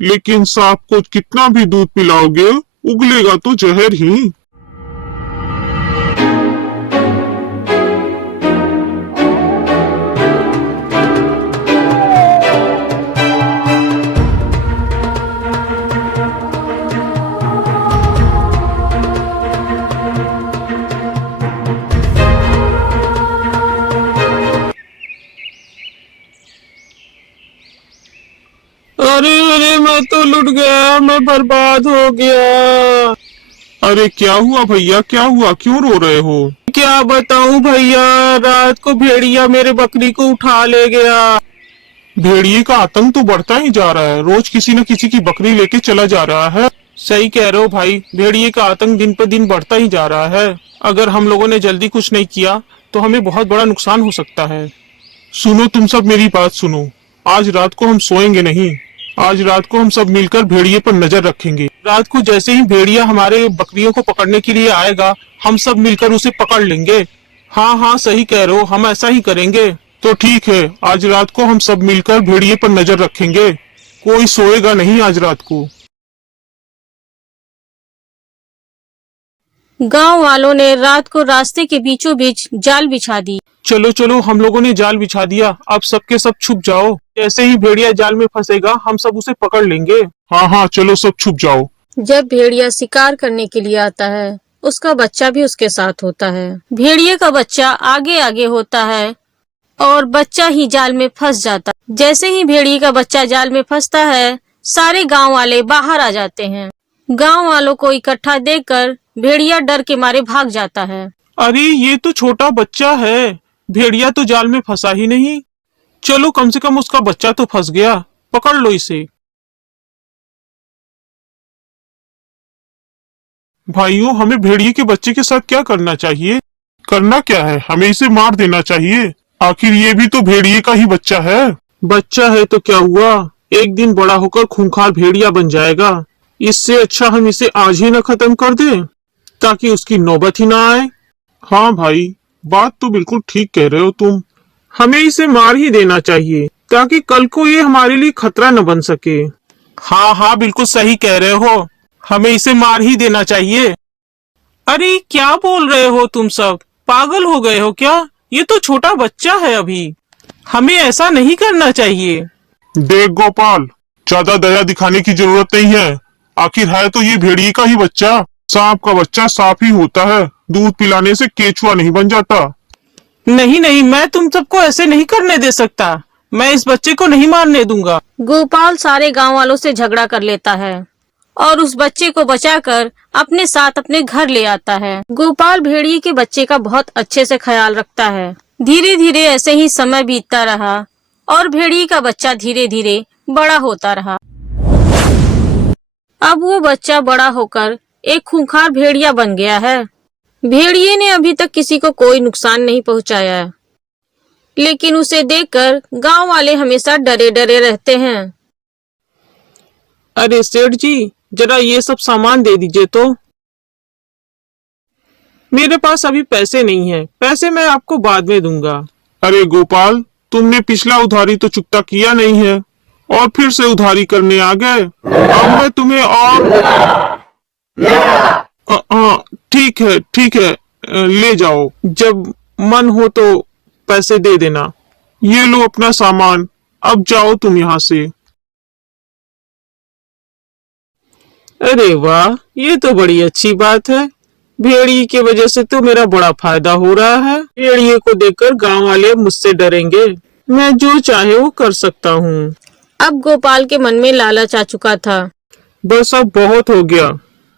लेकिन सांप को कितना भी दूध पिलाओगे, उगलेगा तो जहर ही। अरे अरे, मैं तो लुट गया, मैं बर्बाद हो गया। अरे क्या हुआ भैया, क्या हुआ, क्यों रो रहे हो? क्या बताऊं भैया, रात को भेड़िया मेरे बकरी को उठा ले गया। भेड़िए का आतंक तो बढ़ता ही जा रहा है, रोज किसी न किसी की बकरी लेके चला जा रहा है। सही कह रहे हो भाई, भेड़िए का आतंक दिन पर दिन बढ़ता ही जा रहा है। अगर हम लोगों ने जल्दी कुछ नहीं किया तो हमें बहुत बड़ा नुकसान हो सकता है। सुनो तुम सब, मेरी बात सुनो। आज रात को हम सोएंगे नहीं। आज रात को हम सब मिलकर भेड़िए पर नजर रखेंगे। रात को जैसे ही भेड़िया हमारे बकरियों को पकड़ने के लिए आएगा, हम सब मिलकर उसे पकड़ लेंगे। हाँ हाँ, सही कह रहे हो, हम ऐसा ही करेंगे। तो ठीक है, आज रात को हम सब मिलकर भेड़िए पर नजर रखेंगे। कोई सोएगा नहीं आज रात को। गांव वालों ने रात को रास्ते के बीचों बीच जाल बिछा दी। चलो चलो, हम लोगों ने जाल बिछा दिया, अब सबके सब छुप जाओ। जैसे ही भेड़िया जाल में फंसेगा, हम सब उसे पकड़ लेंगे। हाँ हाँ, चलो सब छुप जाओ। जब भेड़िया शिकार करने के लिए आता है, उसका बच्चा भी उसके साथ होता है। भेड़िए का बच्चा आगे आगे होता है और बच्चा ही जाल में फंस जाता है। जैसे ही भेड़िए का बच्चा जाल में फंसता है, सारे गांव वाले बाहर आ जाते हैं। गांव वालों को इकट्ठा देखकर भेड़िया डर के मारे भाग जाता है। अरे ये तो छोटा बच्चा है, भेड़िया तो जाल में फंसा ही नहीं। चलो, कम से कम उसका बच्चा तो फंस गया, पकड़ लो इसे। भाइयों, हमें भेड़िए के बच्चे के साथ क्या करना चाहिए? करना क्या है, हमें इसे मार देना चाहिए। आखिर ये भी तो भेड़िए का ही बच्चा है। बच्चा है तो क्या हुआ, एक दिन बड़ा होकर खूंखार भेड़िया बन जाएगा। इससे अच्छा हम इसे आज ही न खत्म कर दें, ताकि उसकी नौबत ही ना आए। हाँ भाई, बात तो बिल्कुल ठीक कह रहे हो तुम। हमें इसे मार ही देना चाहिए, ताकि कल को ये हमारे लिए खतरा न बन सके। हाँ हाँ, बिल्कुल सही कह रहे हो, हमें इसे मार ही देना चाहिए। अरे क्या बोल रहे हो तुम सब, पागल हो गए हो क्या? ये तो छोटा बच्चा है अभी, हमें ऐसा नहीं करना चाहिए। देख गोपाल, ज्यादा दया दिखाने की जरूरत नहीं है। आखिर है तो ये भेड़िए का ही बच्चा। सांप का बच्चा सांप ही होता है, दूध पिलाने से केचुआ नहीं बन जाता। नहीं नहीं, मैं तुम सबको ऐसे नहीं करने दे सकता, मैं इस बच्चे को नहीं मारने दूंगा। गोपाल सारे गांव वालों से झगड़ा कर लेता है और उस बच्चे को बचाकर अपने साथ अपने घर ले आता है। गोपाल भेड़िए के बच्चे का बहुत अच्छे से ख्याल रखता है। धीरे धीरे ऐसे ही समय बीतता रहा और भेड़िए का बच्चा धीरे धीरे बड़ा होता रहा। अब वो बच्चा बड़ा होकर एक खूंखार भेड़िया बन गया है। भेड़िए ने अभी तक किसी को कोई नुकसान नहीं पहुंचाया, लेकिन उसे देखकर गांव वाले हमेशा डरे डरे रहते हैं। अरे सेठ जी, जरा ये सब सामान दे दीजिए तो। मेरे पास अभी पैसे नहीं है, पैसे मैं आपको बाद में दूंगा। अरे गोपाल, तुमने पिछला उधारी तो चुकता किया नहीं है और फिर से उधारी करने आ गए। अब मैं तुम्हें और हाँ, ठीक है ठीक है, ले जाओ। जब मन हो तो पैसे दे देना। ये लो अपना सामान, अब जाओ तुम यहाँ से। अरे वाह, ये तो बड़ी अच्छी बात है, भेड़िए की वजह से तो मेरा बड़ा फायदा हो रहा है। भेड़िए को देखकर गांव वाले मुझसे डरेंगे, मैं जो चाहे वो कर सकता हूँ। अब गोपाल के मन में लालच आ चुका था। बस अब बहुत हो गया,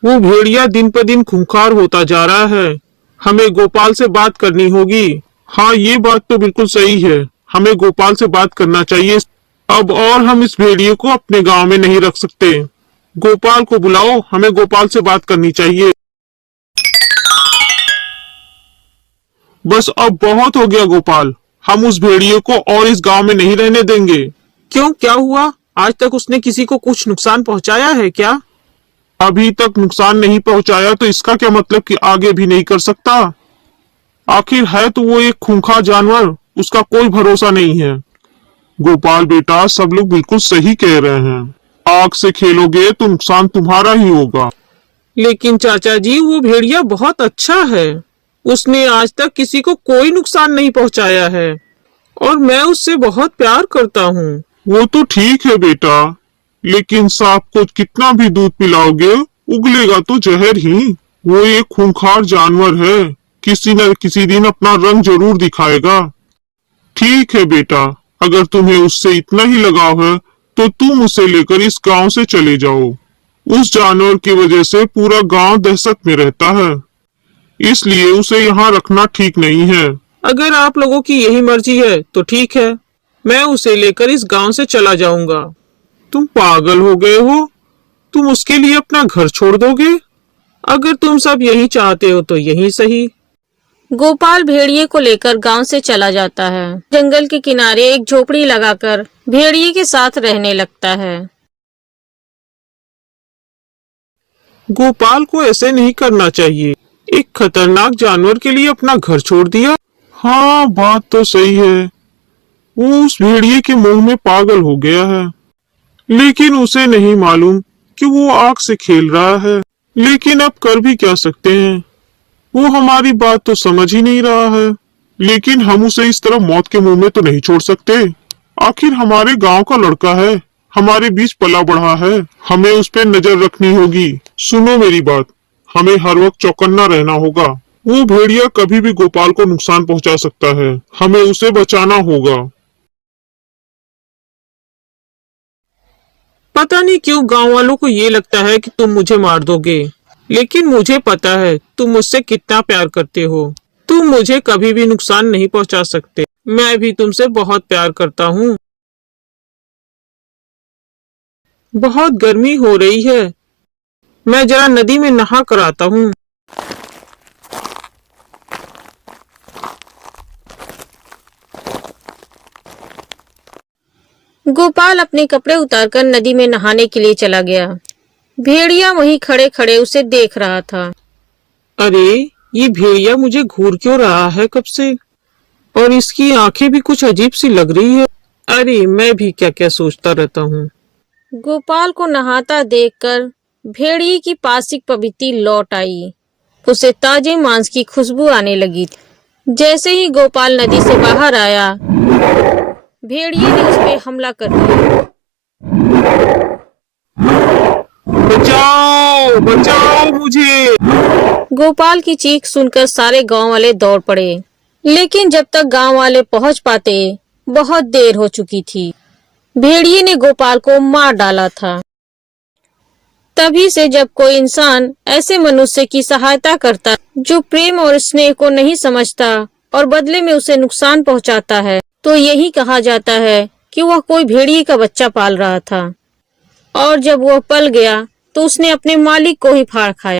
वो भेड़िया दिन पर दिन खूंखार होता जा रहा है। हमें गोपाल से बात करनी होगी। हाँ, ये बात तो बिल्कुल सही है, हमें गोपाल से बात करना चाहिए। अब और हम इस भेड़िए को अपने गांव में नहीं रख सकते। गोपाल को बुलाओ, हमें गोपाल से बात करनी चाहिए। बस अब बहुत हो गया गोपाल, हम उस भेड़िए को और इस गांव में नहीं रहने देंगे। क्यों, क्या हुआ? आज तक उसने किसी को कुछ नुकसान पहुंचाया है क्या? अभी तक नुकसान नहीं पहुंचाया तो इसका क्या मतलब कि आगे भी नहीं कर सकता? आखिर है तो वो एक खूंखार जानवर, उसका कोई भरोसा नहीं है। गोपाल बेटा, सब लोग बिल्कुल सही कह रहे हैं। आग से खेलोगे तो नुकसान तुम्हारा ही होगा। लेकिन चाचा जी, वो भेड़िया बहुत अच्छा है। उसने आज तक किसी को कोई नुकसान नहीं पहुंचाया है और मैं उससे बहुत प्यार करता हूँ। वो तो ठीक है बेटा, लेकिन सांप को कितना भी दूध पिलाओगे उगलेगा तो जहर ही। वो एक खूंखार जानवर है, किसी न किसी दिन अपना रंग जरूर दिखाएगा। ठीक है बेटा, अगर तुम्हें उससे इतना ही लगाव है तो तुम उसे लेकर इस गांव से चले जाओ। उस जानवर की वजह से पूरा गांव दहशत में रहता है, इसलिए उसे यहाँ रखना ठीक नहीं है। अगर आप लोगों की यही मर्जी है तो ठीक है, मैं उसे लेकर इस गांव से चला जाऊंगा। तुम पागल हो गए हो? तुम उसके लिए अपना घर छोड़ दोगे? अगर तुम सब यही चाहते हो तो यही सही। गोपाल भेड़िए को लेकर गांव से चला जाता है। जंगल के किनारे एक झोपड़ी लगाकर भेड़िए के साथ रहने लगता है। गोपाल को ऐसे नहीं करना चाहिए, एक खतरनाक जानवर के लिए अपना घर छोड़ दिया। हाँ, बात तो सही है, वो उस भेड़िए के मुंह में पागल हो गया है, लेकिन उसे नहीं मालूम कि वो आग से खेल रहा है। लेकिन अब कर भी क्या सकते हैं, वो हमारी बात तो समझ ही नहीं रहा है। लेकिन हम उसे इस तरह मौत के मुंह में तो नहीं छोड़ सकते। आखिर हमारे गांव का लड़का है, हमारे बीच पला बढ़ा है, हमें उस पर नजर रखनी होगी। सुनो मेरी बात, हमें हर वक्त चौकन्ना रहना होगा। वो भेड़िया कभी भी गोपाल को नुकसान पहुंचा सकता है, हमें उसे बचाना होगा। पता नहीं क्यों गांव वालों को ये लगता है कि तुम मुझे मार दोगे, लेकिन मुझे पता है तुम मुझसे कितना प्यार करते हो। तुम मुझे कभी भी नुकसान नहीं पहुंचा सकते। मैं भी तुमसे बहुत प्यार करता हूँ। बहुत गर्मी हो रही है, मैं जरा नदी में नहा कर आता हूँ। गोपाल अपने कपड़े उतारकर नदी में नहाने के लिए चला गया। भेड़िया वहीं खड़े खड़े उसे देख रहा था। अरे, ये भेड़िया मुझे घूर क्यों रहा है कब से, और इसकी आंखें भी कुछ अजीब सी लग रही है। अरे, मैं भी क्या क्या सोचता रहता हूँ। गोपाल को नहाता देखकर भेड़िए की पासिक पवित्री लौट आई। उसे ताजे मांस की खुशबू आने लगी थी। जैसे ही गोपाल नदी से बाहर आया, भेड़िए ने उस पर हमला कर दिया। बचाओ बचाओ मुझे। गोपाल की चीख सुनकर सारे गांव वाले दौड़ पड़े, लेकिन जब तक गांव वाले पहुंच पाते बहुत देर हो चुकी थी। भेड़िए ने गोपाल को मार डाला था। तभी से जब कोई इंसान ऐसे मनुष्य की सहायता करता जो प्रेम और स्नेह को नहीं समझता और बदले में उसे नुकसान पहुंचाता है, तो यही कहा जाता है कि वह कोई भेड़िए का बच्चा पाल रहा था, और जब वह पल गया तो उसने अपने मालिक को ही फाड़ खाया।